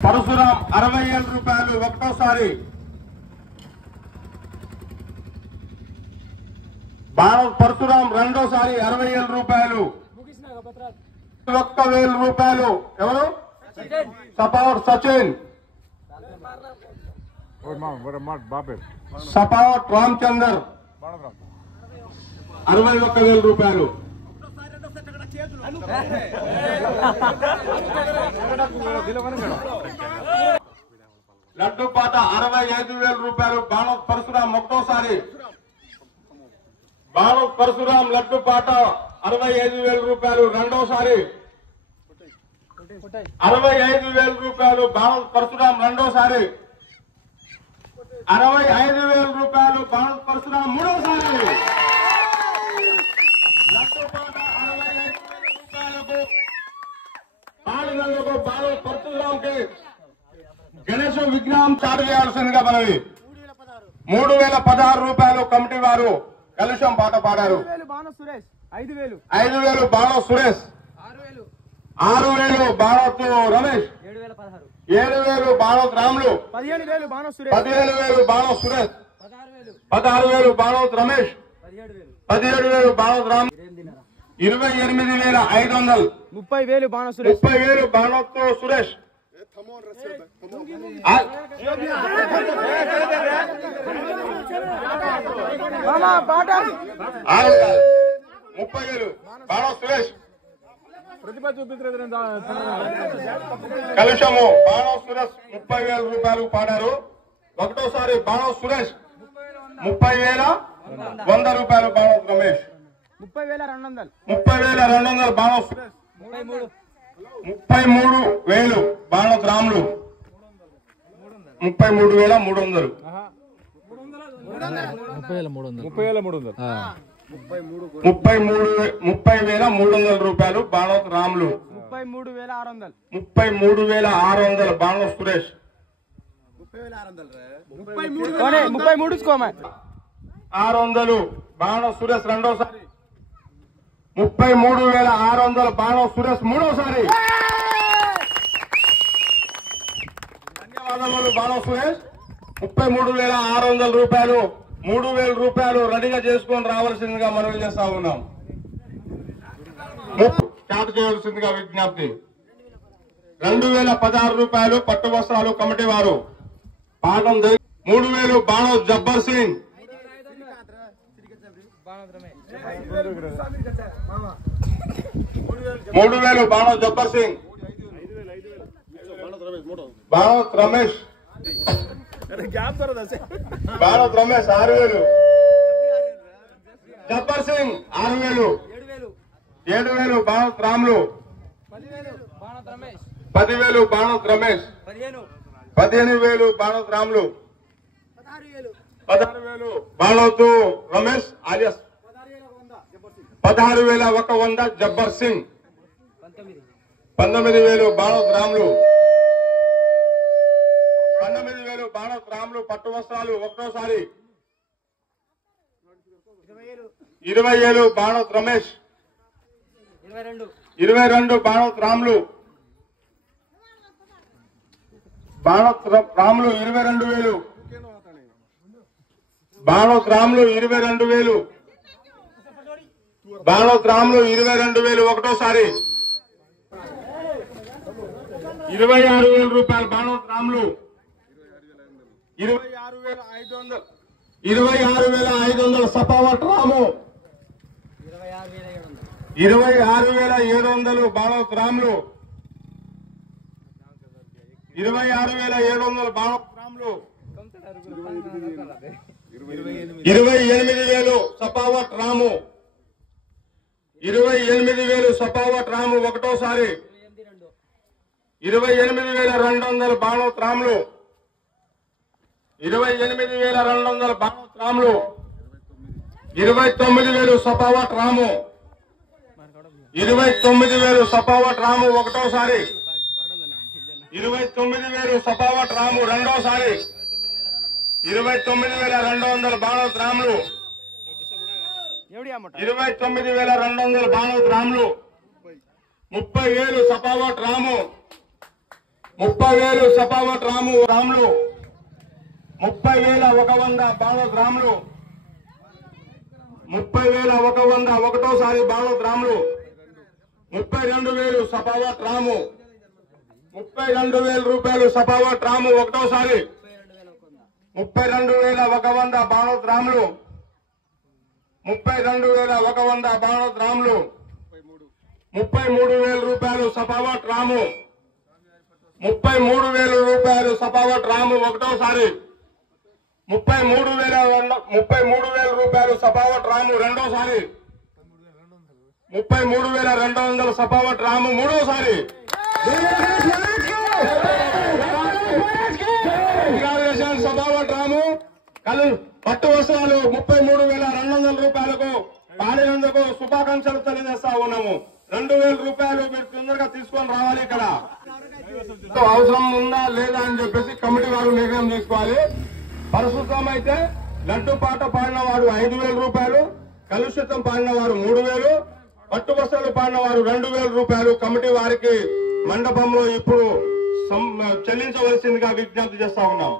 పరశురాం 60,000 రూపాయలు ఒకటోసారి. భారత్ పరశురాం రెండోసారి 60,000 రూపాయలు. 1,000 రూపాయలు ఎవరు? సపావట్ సచిన్. సపావట్ రామచందర్ 61,000 రూపాయలు. లడ్డుపాట 65,000 రూపాయలు. భారత్ పరశురాం ఒకటోసారి. భారత్ పరశురాం లడ్డుపాట 65,000 రూపాయలు రెండోసారి. 65,000 రూపాయలు. భారత్ పరశురాం రెండోసారి. 65,000 రూపాయలు. భారత్ పరశురాం మూడోసారి. లడ్డుపాట 65,000 రూపాయలకు పాడినందుకు భారత్ పరశురాంకి గణేశ విగ్రహం చాటు చేయాల్సిందిగా మనవి. 3,016 రూపాయలు కమిటీ వారు కలుషం పాట పాడారు. 5,000 బాణ సురేష్. 6,000 భారత్ రమేష్. 7,000 భారత్ రాములు. 15,000 బాణ సురేష్. 16,000 భారత్ రమేష్. 17,000 భారత్ రామ్. 28,500. 30,000 బాణ సురేష్. 30,000 భారత్ సురేష్. 30,000 బాణ సురేష్. కలుషము బాణ సురేష్ 30,000 రూపాయలు పాడారు. ఒకటోసారి బాణ సురేష్ 30,100 రూపాయలు. భారత్ రమేష్ 30,200 బాణ సురేష్. 33,000 భారత్ రాములు. 33,300. 30,300 రూపాయలు. భారత్ రాములు. 33,600 బాణ సురేష్. 600 బాణ సురేష్ రెండోసారి. 33,600 బాణ సురేష్ మూడోసారి. ధన్యవాదములు బాణ సురేష్. 33,600 రూపాయలు. 3,000 రూపాయలు రెడీగా చేసుకొని రావాల్సిందిగా మనవి చేస్తా ఉన్నాం. చాటు చేయాల్సిందిగా విజ్ఞప్తి. 2,016 రూపాయలు పట్టు వస్త్రాలు కమిటీ వారు పాఠం. 3,000 బాణ జబ్బర్ సింగ్. 3,000 బాణ జబ్బర్ సింగ్. భారత్ రమేష్. భారత్ రమేష్ 6,000. జబ్బర్ సింగ్ 6,000. 7,000 భారత్ రాములు. 10,000 భారత్ రమేష్. 15,000 భారత్ రాములు. 16,000 భారత్ రమేష్ ఆలియాస్. 16,100 జబ్బర్ సింగ్. 19,000 భారత్ రాములు. 19,000 భారత్ రాములు పట్టు వస్త్రాలు ఒకటోసారి. 20,000 భారత్ రమేష్. 22 భారత్ రాములు. భారత్ రాములు 22,000. భారత్ రాములు 22,000. భారత్ రాములు 22,000 ఒకటోసారి. 26,000 రూపాయలు భారత్ రాములు. 26,500. 26,500 సపావట్ రాము. 26,700 భారత్ రాములు. 26,700 భారత్ రాములు. 28,000 సపావట్ రాము. 28,000 సపావట్ రాము ఒకటోసారి. 28,200 భారత్ రాములు. 28,200 భారత్ రాములు. 29,000 సపావట్ రాము. 29,000 సపావట్ రాము ఒకటోసారి. 29,000 సపావట్ రాము రెండోసారి. 29,200 భారత్ రాములు. 29,200 భారత్ రాములు. 30,000 సపావట్ రాము. 30,000 సపావట్ రాములు 30,100 బావత్ రాములు 30,100 ఒకటోసారి బావత్ రాములు 32,000 సపావట్ రాము 32,000 రూపాయలు సపావట్ రాము ఒకటోసారి 32,100 బావత్ రాములు 32,100 బావత్ రాములు 33,000 రూపాయలు సపావట్ రాము 33,000 రూపాయలు సపావట్ రాము ఒకటోసారి 33,000 రూపాయలు సపావట్ రాము రెండోసారి 33,200 సపావట్ రాము మూడోసారి సపావట్ రాము పట్టు వస్త్రాలు 33,200 రూపాయలకు పాడినందుకు శుభాకాంక్షలు తెలియజేస్తా ఉన్నాము. 2,000 రూపాయలు మీరు తొందరగా తీసుకొని రావాలి. ఇక్కడ అవసరం ఉందా లేదా అని చెప్పేసి కమిటీ వారు నిర్ణయం తీసుకోవాలి. ప్రస్తుతం అయితే లడ్డు పాట పాడిన వారు 5,000 రూపాయలు, కలుషితం పాడిన వారు 3,000, పట్టు వస్త్రాలు పాడిన వారు 2,000 రూపాయలు కమిటీ వారికి మండపంలో ఇప్పుడు చెల్లించవలసిందిగా విజ్ఞప్తి చేస్తా ఉన్నాం.